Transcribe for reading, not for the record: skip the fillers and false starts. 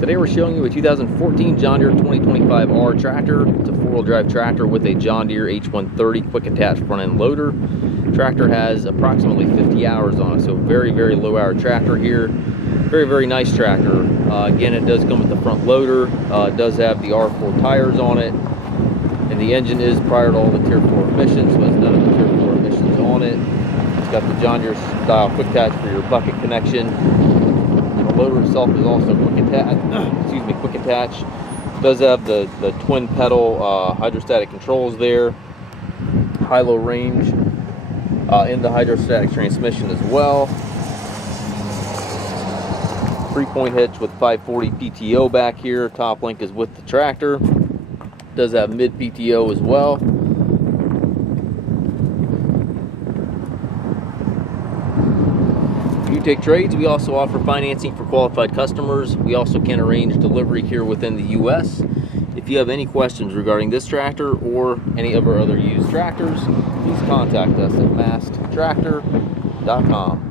Today we're showing you a 2014 John Deere 2025R tractor. It's a four-wheel drive tractor with a John Deere H130 quick attach front end loader. Tractor has approximately 50 hours on it, so very low hour tractor here. Very nice tractor. Again, it does come with the front loader. It does have the R4 tires on it, and the engine is prior to all the Tier 4 emissions, so it has none of the Tier 4 emissions on it. It's got the John Deere style quick attach for your bucket connection. The loader itself is also quick attach. It does have the twin pedal hydrostatic controls there, high-low range in the hydrostatic transmission as well. 3-point hitch with 540 PTO back here. Top link is with the tractor. It does have mid PTO as well. If you take trades, we also offer financing for qualified customers. We also can arrange delivery here within the U.S. If you have any questions regarding this tractor or any of our other used tractors, please contact us at masttractor.com.